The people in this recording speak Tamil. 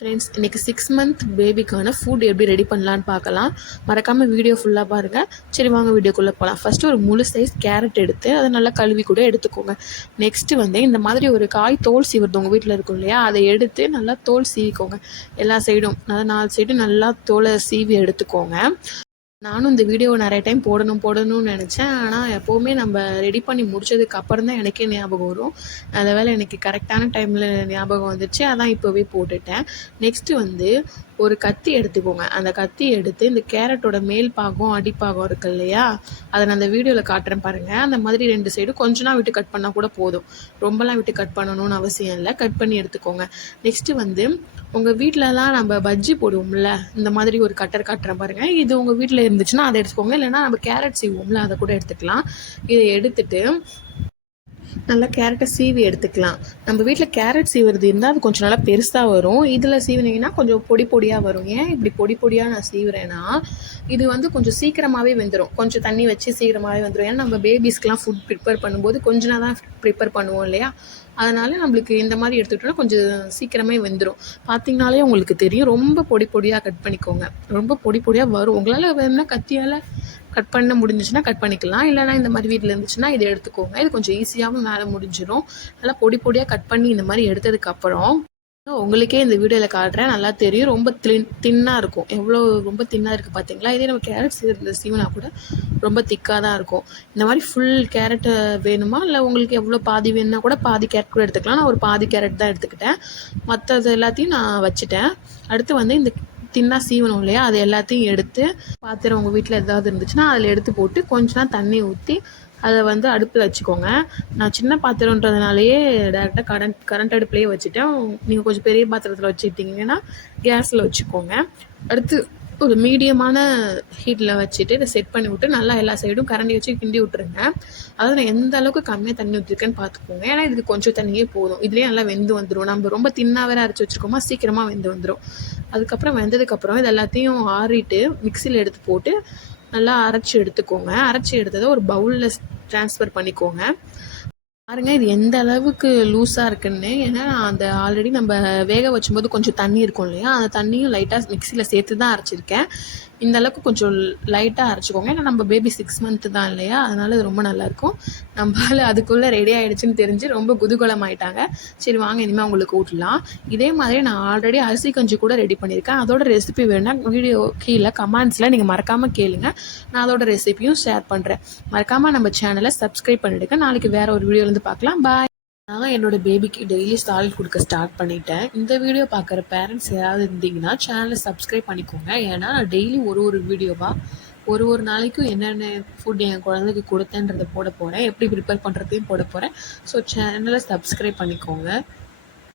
ஃப்ரெண்ட்ஸ், இன்றைக்கி 6 மந்த் பேபிக்கான ஃபுட் எப்படி ரெடி பண்ணலான்னு பார்க்கலாம். மறக்காமல் வீடியோ ஃபுல்லாக பாருங்கள். சரி, வாங்க வீடியோக்குள்ளே போகலாம். ஃபஸ்ட்டு ஒரு முழு சைஸ் கேரட் எடுத்து அதை நல்லா கழுவி கூட எடுத்துக்கோங்க. நெக்ஸ்ட்டு இந்த மாதிரி ஒரு காய் தோல் சீவுறது உங்கள் வீட்டில் இருக்கும் இல்லையா, அதை எடுத்து நல்லா தோல் சீவிக்கோங்க. எல்லா சைடும் நல்லா 4 சைடும் நல்லா தோலை சீவி எடுத்துக்கோங்க. நானும் இந்த வீடியோவை நிறைய டைம் போடணும்னு நினச்சேன். ஆனால் எப்போவுமே நம்ம ரெடி பண்ணி முடிச்சதுக்கு அப்புறம் தான் எனக்கே ஞாபகம் வரும். அந்த வேலை எனக்கு கரெக்டான டைமில் ஞாபகம் வந்துச்சு, அதான் இப்போவே போட்டுட்டேன். நெக்ஸ்ட்டு ஒரு கத்தி எடுத்துக்கோங்க. அந்த கத்தி எடுத்து இந்த கேரட்டோட மேல் பாகம் அடிப்பாகம் இருக்கு இல்லையா, அதை நான் அந்த வீடியோவில் காட்டுறேன் பாருங்கள். அந்த மாதிரி 2 சைடும் கொஞ்சம் விட்டு கட் பண்ணால் கூட போதும். ரொம்பலாம் விட்டு கட் பண்ணணும்னு அவசியம் இல்லை. கட் பண்ணி எடுத்துக்கோங்க. நெக்ஸ்ட்டு உங்கள் வீட்டிலலாம் நம்ம பஜ்ஜி போடுவோம்ல, இந்த மாதிரி ஒரு கட்டர் காட்டுறேன் பாருங்கள். இது உங்கள் வீட்டில் இருந்துச்சுன்னா அதை எடுத்துக்கோங்க. இல்லைனா நம்ம கேரட் சீவுவோம்ல, அதை கூட எடுத்துக்கலாம். இதை எடுத்துட்டு நல்லா கேரட்டை சீவி எடுத்துக்கலாம். நம்ம வீட்டில் கேரட் சீவுறது இருந்தால் அது கொஞ்சம் நல்லா பெருசாக வரும். இதில் சீவினீங்கன்னா கொஞ்சம் பொடி பொடியாக வரும். ஏன் இப்படி பொடி பொடியாக நான் சீவுறேன்னா, இது கொஞ்சம் சீக்கிரமாகவே வெந்துடும். கொஞ்சம் தண்ணி வச்சு சீக்கிரமாகவே வெந்துடும். ஏன்னா நம்ம பேபிஸ்க்கெலாம் ஃபுட் ப்ரிப்பேர் பண்ணும்போது கொஞ்ச நேரம் தான் ப்ரிப்பேர் பண்ணுவோம் இல்லையா, அதனால் நம்மளுக்கு இந்த மாதிரி எடுத்துக்கிட்டோன்னா கொஞ்சம் சீக்கிரமே வெந்துடும். பார்த்திங்கனாலே உங்களுக்கு தெரியும். ரொம்ப பொடி பொடியாக கட் பண்ணிக்கோங்க. ரொம்ப பொடி பொடியாக வரும். உங்களால் வேணும்னா கத்தியால் கட் பண்ண முடிஞ்சிச்சுன்னா கட் பண்ணிக்கலாம். இல்லைனா இந்த மாதிரி வீட்டில் இருந்துச்சுன்னா இதை எடுத்துக்கோங்க. இது கொஞ்சம் ஈஸியாகவும் மேலே முடிஞ்சிடும். நல்லா பொடி பொடியாக கட் பண்ணி இந்த மாதிரி எடுத்ததுக்கப்புறம் உங்களுக்கே இந்த வீடியோவில் காட்டுறேன், நல்லா தெரியும். ரொம்ப தின்னாக இருக்கும். எவ்வளோ ரொம்ப தின்னாக இருக்குது பார்த்தீங்களா. இதே நம்ம கேரட் சீவினா கூட ரொம்ப திக்காக தான் இருக்கும். இந்த மாதிரி ஃபுல் கேரட்டு வேணுமா, இல்லை உங்களுக்கு எவ்வளோ பாதி வேணுன்னா கூட பாதி கேரட் கூட எடுத்துக்கலாம். நான் ஒரு பாதி கேரட் தான் எடுத்துக்கிட்டேன். மற்றது எல்லாத்தையும் நான் வச்சுட்டேன். அடுத்து இந்த தின்னா சீவனம் இல்லையா, அது எல்லாத்தையும் எடுத்து பாத்திரம் உங்கள் வீட்டில் ஏதாவது இருந்துச்சுன்னா அதில் எடுத்து போட்டு கொஞ்சம் தண்ணி ஊற்றி அதை அடுப்பில் வச்சுக்கோங்க. நான் சின்ன பாத்திரன்றதுனாலேயே டேரெக்டாக கரண்ட் அடுப்புலேயே வச்சுட்டேன். நீங்கள் கொஞ்சம் பெரிய பாத்திரத்தில் வச்சுக்கிட்டிங்கன்னா கேஸில் வச்சுக்கோங்க. அடுத்து ஒரு மீடியமான ஹீட்டில் வச்சுட்டு இதை செட் பண்ணி விட்டு நல்லா எல்லா சைடும் கரண்டி வச்சு கிண்டி விட்டுருங்க. அதாவது நான் எந்த அளவுக்கு கம்மியாக தண்ணி ஊற்றிருக்கேன்னு பார்த்துக்கோங்க. ஏன்னா இதுக்கு கொஞ்சம் தண்ணியே போதும். இதுலேயே நல்லா வெந்து வந்துடும். நம்ம ரொம்ப தின்னாக வேறு அரைச்சி வச்சுருக்கோமா, சீக்கிரமாக வெந்து வந்துடும். அதுக்கப்புறம் வெந்ததுக்கப்புறம் இது எல்லாத்தையும் ஆறிட்டு மிக்சியில் எடுத்து போட்டு நல்லா அரைச்சி எடுத்துக்கோங்க. அரைச்சி எடுத்ததை ஒரு பவுலில் ட்ரான்ஸ்ஃபர் பண்ணிக்கோங்க. பாருங்க, இது எந்த அளவுக்கு லூஸாக இருக்குன்னு. ஏன்னா அந்த ஆல்ரெடி நம்ம வேக வச்சும்போது கொஞ்சம் தண்ணி இருக்கும் இல்லையா, அந்த தண்ணியும் லைட்டாக மிக்சியில் சேர்த்து தான் அரைச்சிருக்கேன். இந்த அளவுக்கு கொஞ்சம் லைட்டாக அரைச்சிக்கோங்க. ஏன்னா நம்ம பேபி 6 மந்த்து தான் இல்லையா, அதனால இது ரொம்ப நல்லாயிருக்கும். நம்மளால் அதுக்குள்ளே ரெடி ஆகிடுச்சின்னு தெரிஞ்சு ரொம்ப குதூகலம் ஆகிட்டாங்க. சரி, வாங்க இனிமேல் உங்களுக்கு ஊட்டலாம். இதே மாதிரி நான் ஆல்ரெடி அரிசி கஞ்சி கூட ரெடி பண்ணியிருக்கேன். அதோட ரெசிபி வேணுன்னா வீடியோ கீழே கமெண்ட்ஸில் நீங்கள் மறக்காமல் கேளுங்க. நான் அதோட ரெசிபியும் ஷேர் பண்ணுறேன். மறக்காமல் நம்ம சேனலை சப்ஸ்கிரைப் பண்ணிவிடுங்க. நாளைக்கு வேறு ஒரு வீடியோலேருந்து பார்க்கலாம். பாய். நான் என்னோட பேபிக்கு டெய்லி சாலிட் கொடுக்க ஸ்டார்ட் பண்ணிட்டேன். இந்த வீடியோ பார்க்குற பேரண்ட்ஸ் யாராவது இருந்தீங்கன்னா சேனலை சப்ஸ்கிரைப் பண்ணிக்கோங்க. ஏன்னா நான் டெய்லி ஒரு வீடியோவாக ஒரு நாளைக்கும் என்னென்ன ஃபுட் என் குழந்தைக்கு கொடுத்தேன்றதை போட போகிறேன். எப்படி ப்ரிப்பேர் பண்ணுறதையும் போட போகிறேன். ஸோ சேனலை சப்ஸ்கிரைப் பண்ணிக்கோங்க.